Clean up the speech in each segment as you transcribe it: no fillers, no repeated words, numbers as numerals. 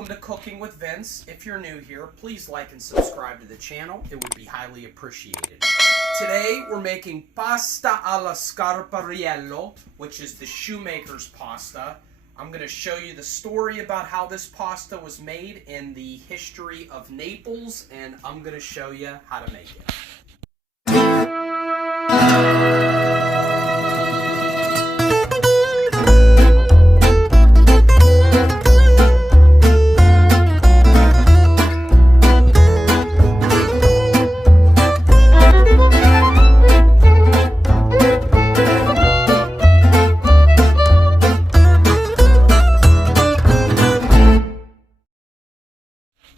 welcome to Cooking with Vince. If you're new here, please like and subscribe to the channel. It would be highly appreciated. Today we're making pasta allo Scarpariello, which is the shoemaker's pasta. I'm going to show you the story about how this pasta was made and the history of Naples, and I'm going to show you how to make it.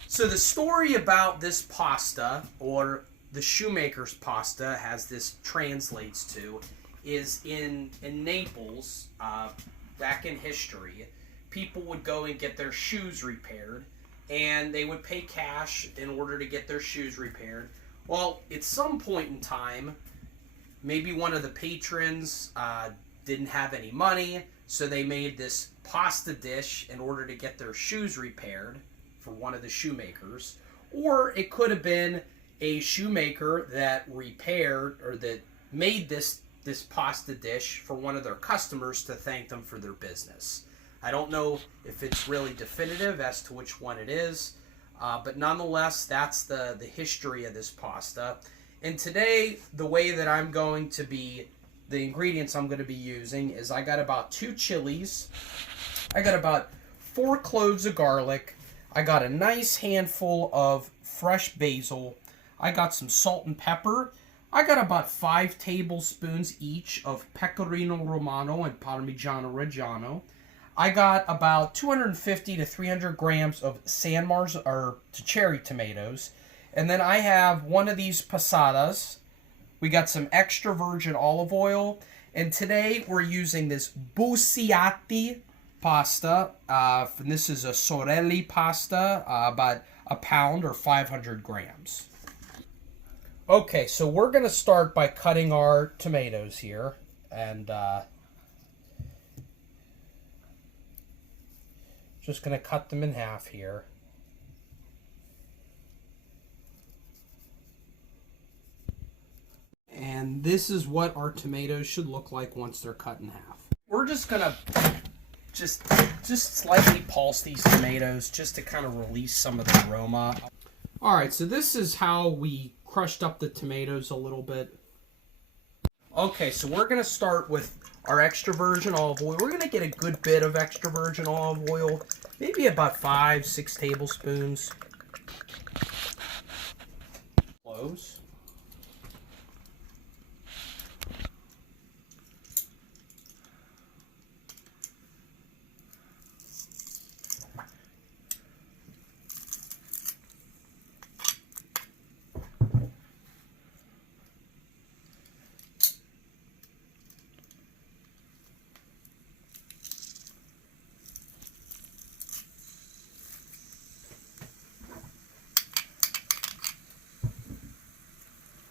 So the story about this pasta, or the shoemaker's pasta, as this translates to, is in Naples, back in history, people would go and get their shoes repaired, and they would pay cash in order to get their shoes repaired. Well, at some point in time, maybe one of the patrons didn't have any money, so they made this pasta dish in order to get their shoes repaired for one of the shoemakers. Or it could have been a shoemaker that repaired or that made this pasta dish for one of their customers to thank them for their business. I don't know if it's really definitive as to which one it is, but nonetheless, that's the history of this pasta. And today, the way that I'm going to be, the ingredients I'm going to be using is I got about 2 chilies, I got about 4 cloves of garlic, I got a nice handful of fresh basil, I got some salt and pepper, I got about 5 tablespoons each of Pecorino Romano and Parmigiano Reggiano, I got about 250 to 300 grams of San Mars or cherry tomatoes, and then I have one of these passatas. We got some extra virgin olive oil, and today we're using this bucciati pasta. And this is a sorelli pasta, about a pound or 500 grams. Okay, so we're going to start by cutting our tomatoes here, and just going to cut them in half here. And this is what our tomatoes should look like once they're cut in half. We're just going to just slightly pulse these tomatoes just to kind of release some of the aroma. Alright, so this is how we crushed up the tomatoes a little bit. Okay, so we're going to start with our extra virgin olive oil. We're going to get a good bit of extra virgin olive oil, maybe about 5-6 tablespoons. Cloves.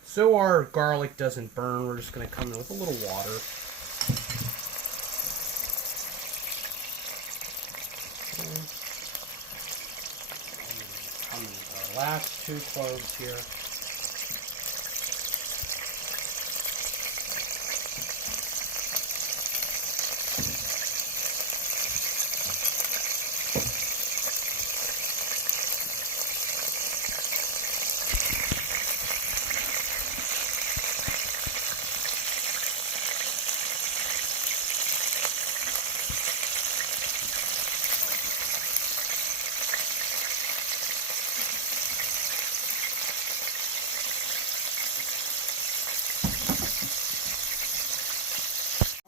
So our garlic doesn't burn, we're just going to come in with a little water. Come in with our last 2 cloves here.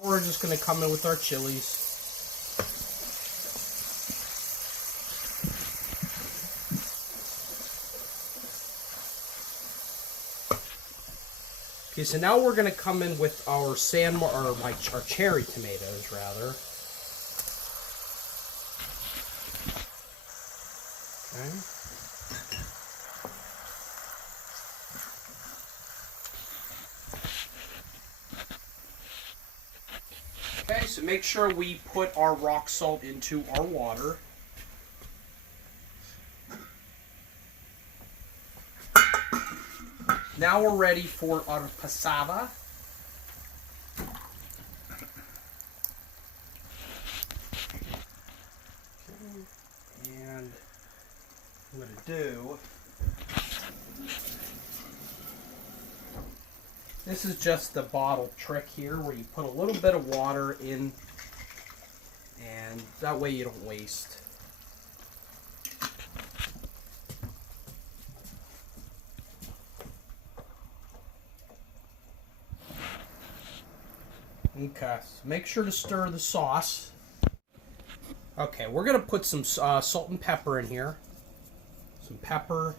We're just going to come in with our chilies. Okay, so now we're going to come in with our our cherry tomatoes, rather. Okay. Okay, so make sure we put our rock salt into our water. Now we're ready for our passata. And I'm going to do... This is just the bottle trick here where you put a little bit of water in, and that way you don't waste. Okay, so make sure to stir the sauce. Okay, we're going to put some salt and pepper in here. Some pepper,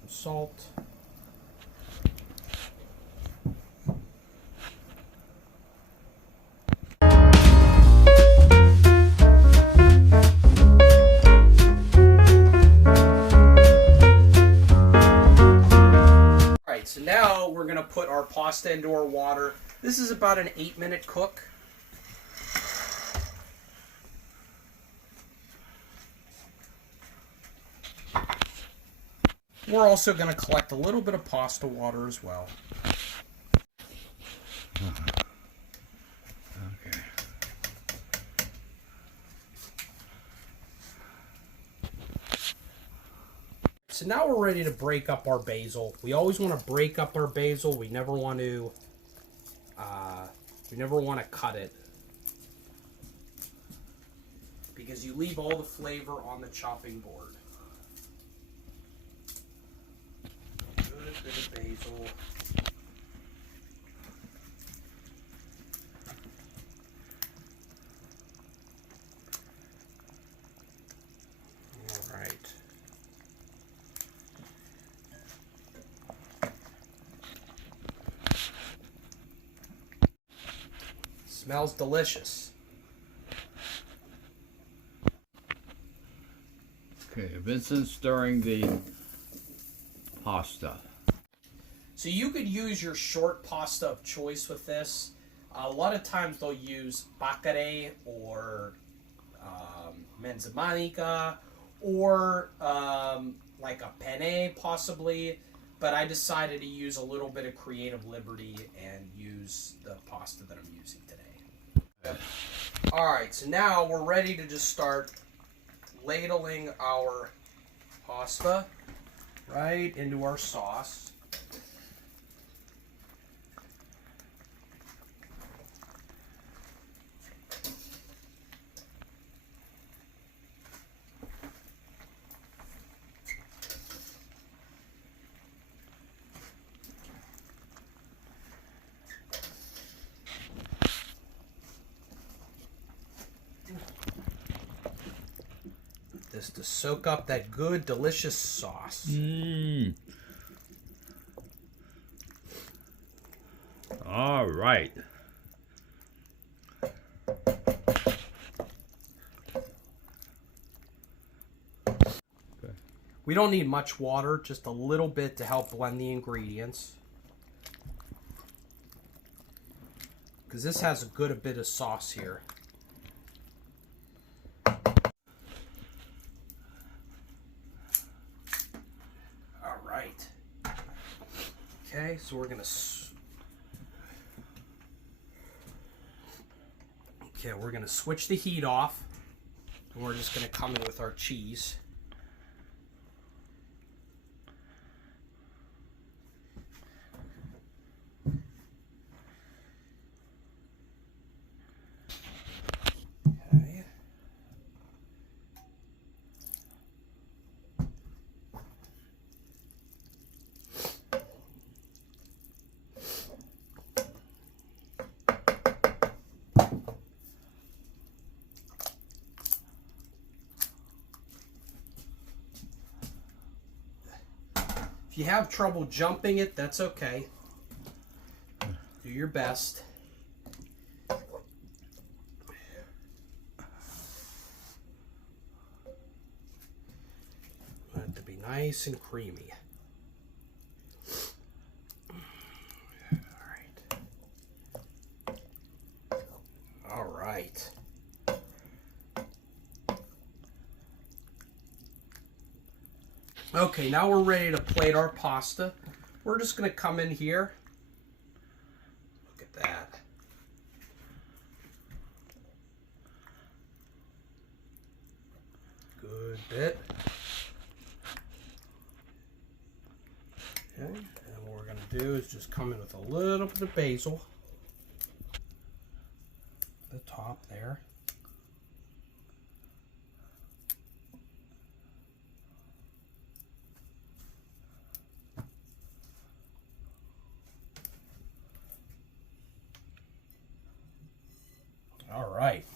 some salt. Alright, so now we're going to put our pasta into our water. This is about an 8-minute cook. We're also going to collect a little bit of pasta water as well. Okay. So now we're ready to break up our basil. We always want to break up our basil. We never want to cut it, because you leave all the flavor on the chopping board. Good bit of basil. All right. Smells delicious. Okay, Vincent's stirring the pasta. So you could use your short pasta of choice with this. A lot of times they'll use bacare or mezzanica or like a penne possibly. But I decided to use a little bit of creative liberty and use the pasta that I'm using today. Alright, so now we're ready to just start ladling our pasta right into our sauce. This to soak up that good, delicious sauce. All right. We don't need much water, just a little bit to help blend the ingredients. Because this has a good bit of sauce here. Alright. Okay, so we're going to... Okay, we're going to switch the heat off. And we're just going to come in with our cheese. Okay. If you have trouble jumping it, that's okay. Do your best. Want it to be nice and creamy. All right. Okay, now we're ready to plate our pasta. we're just going to come in here. Look at that. Good bit. Okay, and what we're going to do is just come in with a little bit of basil. The top there. All right.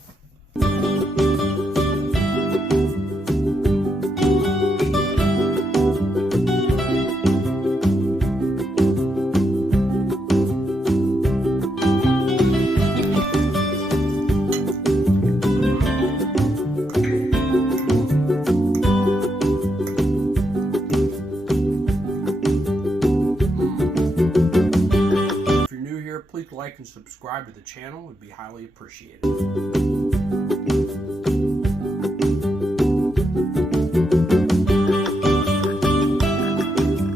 Please like and subscribe to the channel. It would be highly appreciated.